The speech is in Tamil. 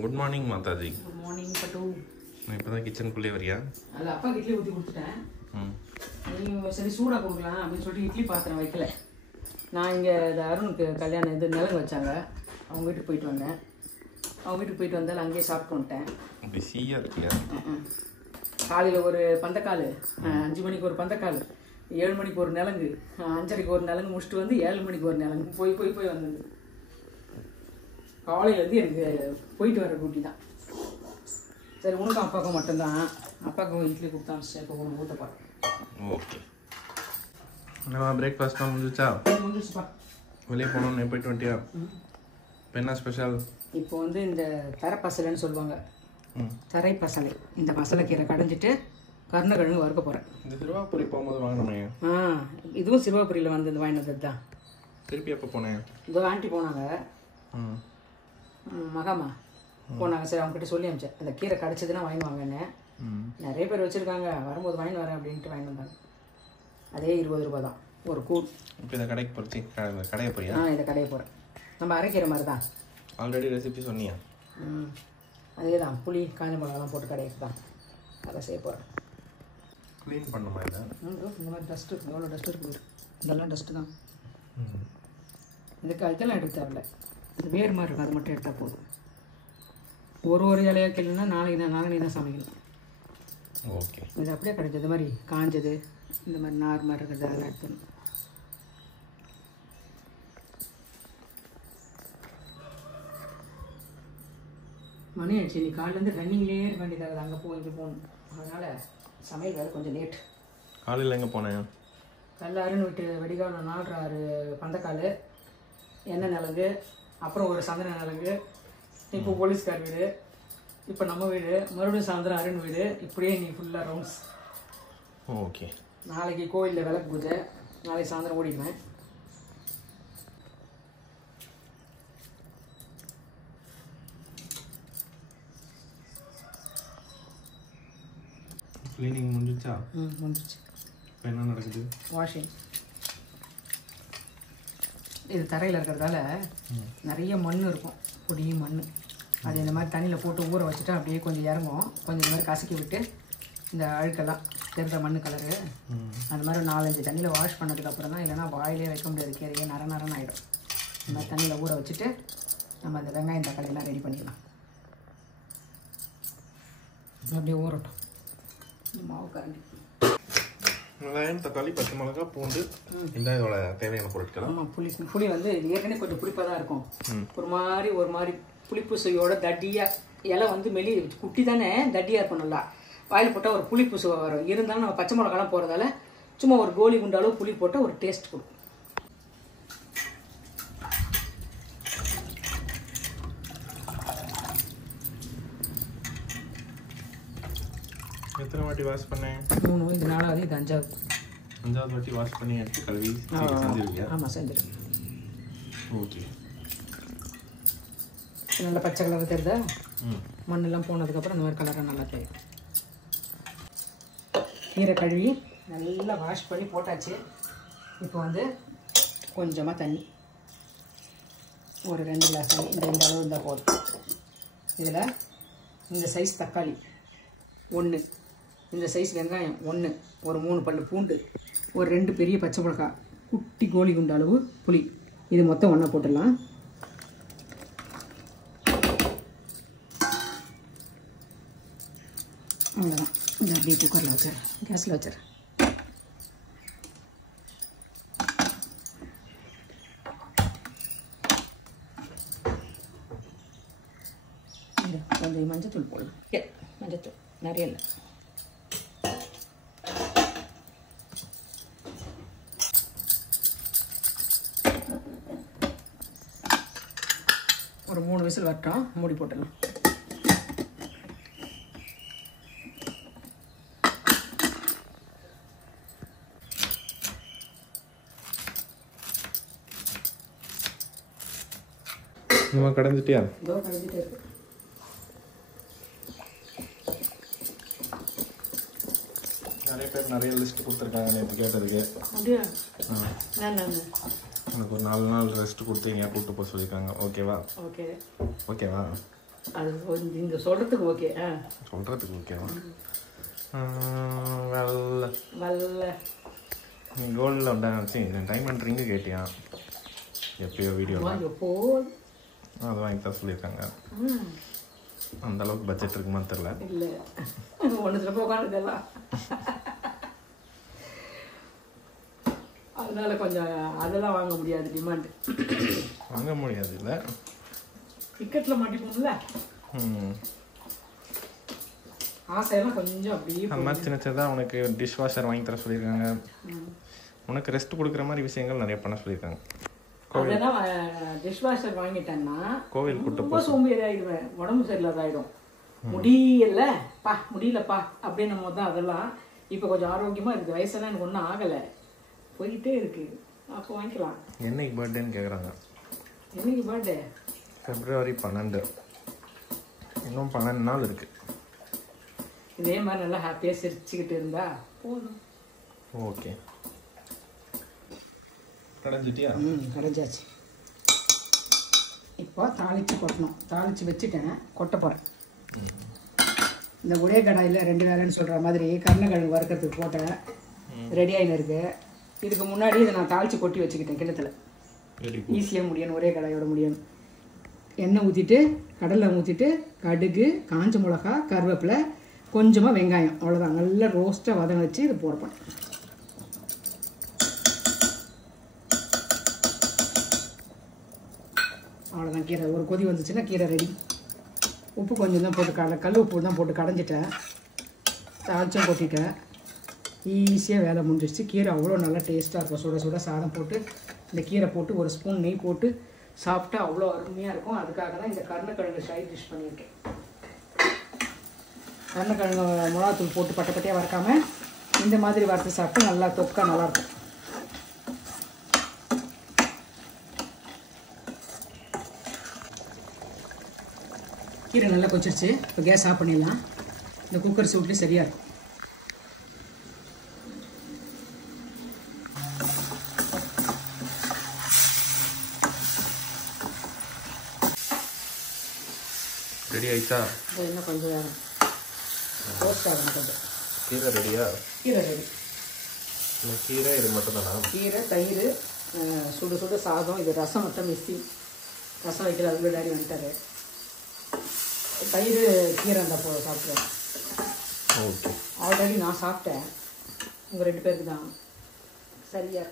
Good morning Mataji. Good morning பட்டு. நான் இப்போ தான் கிச்சனுக்குள்ளே வரியா? அதில் அப்பா இட்லி ஊற்றி கொடுத்துட்டேன். நீ சரி சூடாக கொடுக்கலாம் அப்படின்னு சொல்லிட்டு இட்லி பாத்திரம் வைக்கல. நான் இங்கே இந்த அருணுக்கு கல்யாணம் இது நிலங்கு வச்சாங்க, அவங்க வீட்டுக்கு போயிட்டு வந்தேன். அவங்க வீட்டுக்கு போயிட்டு வந்தாலும் அங்கேயே சாப்பிட்டு வந்துட்டேன். பிஸியாக இருக்கியா? காலையில் ஒரு பந்தக்கால், 5 மணிக்கு ஒரு பந்தக்கால், 7 மணிக்கு ஒரு நிலங்கு, 5:30க்கு ஒரு நிலங்கு முடிச்சுட்டு வந்து 7 மணிக்கு ஒரு நிலங்கு போய் வந்தது. காலையிலேருந்து எனக்கு போயிட்டு வர டியூட்டி தான். சரி, உனக்கும் அப்பாவுக்கும் மட்டும்தான். அப்பாவுக்கும் இட்லி கொடுத்தா இப்போ உனக்கு ஊற்ற போகிறேன். ஓகே. என்னவா பிரேக்ஃபாஸ்ட்லாம் முடிஞ்சிச்சுப்பா. வெளியே போகணுன்னு போயிட்டு வந்துட்டியா? இப்போ என்ன ஸ்பெஷல்? இப்போ வந்து இந்த தரைப்பசலைன்னு சொல்லுவாங்க, தரை பசலை. இந்த பசலைக்கீரை கடைஞ்சிட்டு கருணக்கிழங்கு வறுக்க போகிறேன். இந்த சிறுவாபுரி போகும்போது வாங்கணுமே. இதுவும் சிறுவாபுரியில் வந்து இந்த வாங்கினது தான். திருப்பி எப்போ போனேன்? இதோ ஆண்டி போனாங்க, மகாமா போனாங்க. சரி, அவங்ககிட்ட சொல்லி அனுப்பிச்சேன், அந்த கீரை கிடச்சதுன்னா வாங்கி வாங்கன்னு. நிறைய பேர் வச்சுருக்காங்க, வரும்போது வாங்கி வரேன் அப்படின்ட்டு வாங்கி வந்தாங்க. அதே 20 ரூபா தான் ஒரு கூழ். இப்போ இதை கடைக்கு போகிறச்சி கடையை போறியா? இதை கடையை போகிறேன். நம்ம அரைக்கிற மாதிரி தான். ஆல்ரெடி ரெசிபி சொன்னியா? அதே தான், புளி காஞ்ச மிளகாலாம் போட்டு கடைக்கு தான் அதை செய்ய போகிறேன். க்ளீன் பண்ணுமா இதை? இந்த மாதிரி டஸ்ட்டு எவ்வளோ டஸ்ட் இருக்குது, இதெல்லாம் டஸ்ட்டு தான். இதுக்கு இதெல்லாம் எடுக்க தேவையில்ல, இது வேறு மாதிரி இருக்கும், அது மட்டும் எடுத்தால் போதும். ஒரு இலையாக கிள்ளுனா நாளைக்கு தான் சமைக்கணும். ஓகே. இது அப்படியே கிடைச்சது மாதிரி காஞ்சது, இந்த மாதிரி நார் மாதிரி இருக்கிறது அதெல்லாம் எடுத்துக்கணும். மணி ஆயிடுச்சு, நீ காலையிலேருந்து ரன்னிங்லேயே இருக்க வேண்டியதாக, அங்கே இங்கே போகணும். அதனால் சமையல் வேலை கொஞ்சம் லேட். காலையில் எங்கே போனேன்? கல்லாருன்னு விட்டு வெடிகாலம் 4-6 பந்தக்கால், எண்ணெய் நிலங்கு, அப்புறம் ஒரு சந்தன நிலங்கு, இப்போ போலீஸ்கார் வீடு, இப்போ நம்ம வீடு, மறுபடியும் சாயந்தரம் அருண் வீடு, இப்படியே நீ ஃபுல்லாக ரவுண்ட்ஸ். ஓகே. நாளைக்கு கோயிலில் விளக்கு பூஜை, நாளைக்கு சாயந்தரம் ஓடிடுவேன். க்ளீனிங் முடிஞ்சிச்சா? முடிஞ்சிச்சு. இப்போ என்ன நடக்குது? வாஷிங். இது தரையில் இருக்கிறதால நிறைய மண் இருக்கும், பொடி மண். அது இந்த மாதிரி தண்ணியில் போட்டு ஊற வச்சுட்டா அப்படியே கொஞ்சம் இறங்கும். கொஞ்சம் இந்த மாதிரி கசக்கி விட்டு இந்த அழுக்கெல்லாம் தெரிந்த மண் கலரு அந்த மாதிரி 4-5 தண்ணியில் வாஷ் பண்ணதுக்கப்புறம் தான், இல்லைனா வாயிலே வைக்க முடியாது, கீரையே நரன்னு ஆகிடும். இந்த மாதிரி தண்ணியில் ஊற வச்சுட்டு நம்ம அந்த வெங்காயம் தக்காளியெல்லாம் ரெடி பண்ணிடலாம். அப்படியே ஊறட்டும். இந்த மாவு கரண்டி, வெங்காயம் தக்காளி பச்சை மிளகா பூண்டு, இந்த இதோட தேவையான பொருட்கள். ஆமாம், புளி வந்து ஏற்கனவே கொஞ்சம் புளிப்பாக தான் இருக்கும். ஒரு மாதிரி புளிப்பு சுவையோட தட்டியாக, இலை வந்து மெலி குட்டி தானே, தட்டியாக இருக்கும். நல்லா வாயில் போட்டால் ஒரு புளிப்பு சுவை வரும். இருந்தாலும் நம்ம பச்சை மிளகாலாம் போகிறதால சும்மா ஒரு கோலி குண்டு அளவு புளி போட்டால் ஒரு டேஸ்ட் கொடுக்கும். எத்தனை வாட்டி வாஷ் பண்ணேன்? 3, இது 4வது, இது 5வது. 5வது வாட்டி வாஷ் பண்ணி எடுத்து கழுவி செஞ்சிருக்கியா? ஆமாம், செஞ்சிருக்கேன். ஓகே. நல்லா பச்சை கலர் தெரியுதா? மண்ணெல்லாம் போனதுக்கப்புறம் இந்த மாதிரி கலராக நல்லா தெரியும். கீரை கழுவி நல்லா வாஷ் பண்ணி போட்டாச்சு. இப்போ வந்து கொஞ்சமாக தண்ணி, ஒரு 2 கிளாஸ் தண்ணி, இந்த அளவு இருந்தால் போதும். இதில் இந்த சைஸ் தக்காளி 1, இந்த சைஸ் வெங்காயம் 1, ஒரு 3 பல்லு பூண்டு, ஒரு 2 பெரிய பச்சை மிளகாய், குட்டி கோலி குண்டு அளவு புளி, இது மொத்தம் ஒன்றா போட்டுடலாம். அவ்வளோதான். இந்த அப்படியே குக்கரில் வச்சார், கேஸில் வச்சார். கொஞ்சம் மஞ்சத்தூள் போடலாம். மஞ்சத்தூள் நிறைய இல்லை. ஒரு 3 விசில் வரட்டும், மூடி போட்டுடலாம். நம்ம கடைஞ்சிட்டியா? இதோ கடைஞ்சிட்டே இருக்கு. நிறைய பேர் நிறைய லிஸ்ட் கொடுத்துருக்காங்க நேற்று கேட்டதுக்கு. அப்படியா? எனக்கு ஒரு 4 நாள் ரெஸ்ட் கொடுத்து எங்கேயா கூப்பிட்டு போக சொல்லியிருக்காங்க. ஓகேவா? ஓகே. ஓகேவா? அது கொஞ்சம் இங்கே சொல்கிறதுக்கு ஓகே. சொல்கிறதுக்கு ஓகேவா? வெள்ள வல்ல கோல்டில் வச்சு டைமண்ட் ரிங்கு கேட்டியா எப்பயோ வீடியோவில்? எப்போ அது வாங்கி தான் சொல்லியிருக்காங்க. அந்த அளவுக்கு பட்ஜெட் இருக்குமான்னு தெரில. இல்லை, ஒன்றுத்துல போய் உட்காந்துக்கலாம். அதனால கொஞ்சம் அதெல்லாம் வாங்க முடியாது, டிமாண்ட் வாங்க முடியாது. இல்லை டிக்கெட்டில் மாட்டிப்போம்ல, ஆசையெல்லாம் கொஞ்சம் அப்படியே. அந்த மாதிரி சின்ன சின்னதாக உனக்கு டிஷ் வாஷர் வாங்கி தர சொல்லியிருக்காங்க. உனக்கு ரெஸ்ட் கொடுக்குற மாதிரி விஷயங்கள் நிறைய பண்ண சொல்லியிருக்காங்க. அதெல்லாம் டிஷ் வாஷர் வாங்கிட்டேன்னா கோவில் கூட்டு ரொம்ப சோம்பேறி ஆகிடுவேன், உடம்பு சரியில்லாதாயிடும். முடியலப்பா முடியலப்பா அப்படின்னும் போது தான் அதெல்லாம். இப்போ கொஞ்சம் ஆரோக்கியமாக இருக்குது, வயசெல்லாம் எனக்கு ஒன்றும் ஆகலை, போயிட்டே இருக்கு. அப்போ வாங்கிக்கலாம். என்னைக்கு பர்த்டேன்னு கேட்குறாங்க. என்னைக்கு பர்த்டே? February 12. இன்னும் 12 நாள் இருக்கு. இதே மாதிரி நல்லா ஹாப்பியாக சிரிச்சுக்கிட்டு இருந்தா போதும். ஓகே, கடைஞ்சிட்டியா? கடைஞ்சாச்சு. இப்போ தாளித்து கொட்டணும். தாளித்து வச்சுட்டேன், கொட்ட போகிறேன். இந்த ஒரே கடாயில் 2 வேலைன்னு சொல்கிற மாதிரி கருணக்கிழங்கு வறுக்கிறதுக்கு போட்டேன், ரெடி ஆகின்னு இருக்கு. இதுக்கு முன்னாடி இதை நான் தாளித்து கொட்டி வச்சுக்கிட்டேன் கிணத்துல. ஈஸியாக முடியும், ஒரே கடாயோட முடியும். எண்ணெய் ஊற்றிட்டு, கடலை ஊற்றிட்டு, கடுகு, காஞ்ச மிளகா, கருவேப்பிலை, கொஞ்சமாக வெங்காயம், அவ்வளோதான். நல்லா ரோஸ்ட்டாக வதங்க வச்சு இது போடுறேன். அவ்வளோதான். கீரை ஒரு கொதி வந்துச்சுன்னா கீரை ரெடி. உப்பு கொஞ்சம் தான் போட்டு கல் உப்பு தான் போட்டு கடைஞ்சிட்டேன், தாளிச்சும் கொட்டிட்டேன். ஈஸியாக வேலை முடிஞ்சிடுச்சு. கீரை அவ்வளோ நல்லா டேஸ்ட்டாக இருக்கும். சுட சுட சாதம் போட்டு இந்த கீரை போட்டு ஒரு ஸ்பூன் நெய் போட்டு சாப்பிட்டா அவ்வளோ அருமையாக இருக்கும். அதுக்காக தான் இந்த கருணக்கிழங்கு சைட் டிஷ் பண்ணியிருக்கேன். கருணக்கிழங்கு மிளகாத்தூள் போட்டு பட்டை பட்டையாக வறுக்காமல் இந்த மாதிரி வறுத்து சாப்பிட்டு நல்லா தொக்கா நல்லாயிருக்கும். கீரை நல்லா கொச்சிருச்சு. இப்போ கேஸ் ஆஃப் பண்ணிடலாம். இந்த குக்கர் சூட்லேயும் சரியாக இருக்கும். ரெடி ஆயிடுச்சா? இன்னும் கொஞ்சம் வேணும், ரோஸ்ட் ஆகணும் கொஞ்சம். கீரை ரெடியா? கீரை ரெடி. கீரை இது மட்டும் தானா? கீரை, தயிர், சுடு சுடு சாதம். இது ரசம் மட்டும் மிஸ்ஸி. ரசம் வைக்கிற அதுக்குள்ள டாடி வந்துட்டாரு. தயிர் கீரை இருந்தால் போ சாப்பிட்ருவேன். ஓகே, ஆல்ரெடி நான் சாப்பிட்டேன். உங்கள் 2 பேருக்கு தான் சரியா.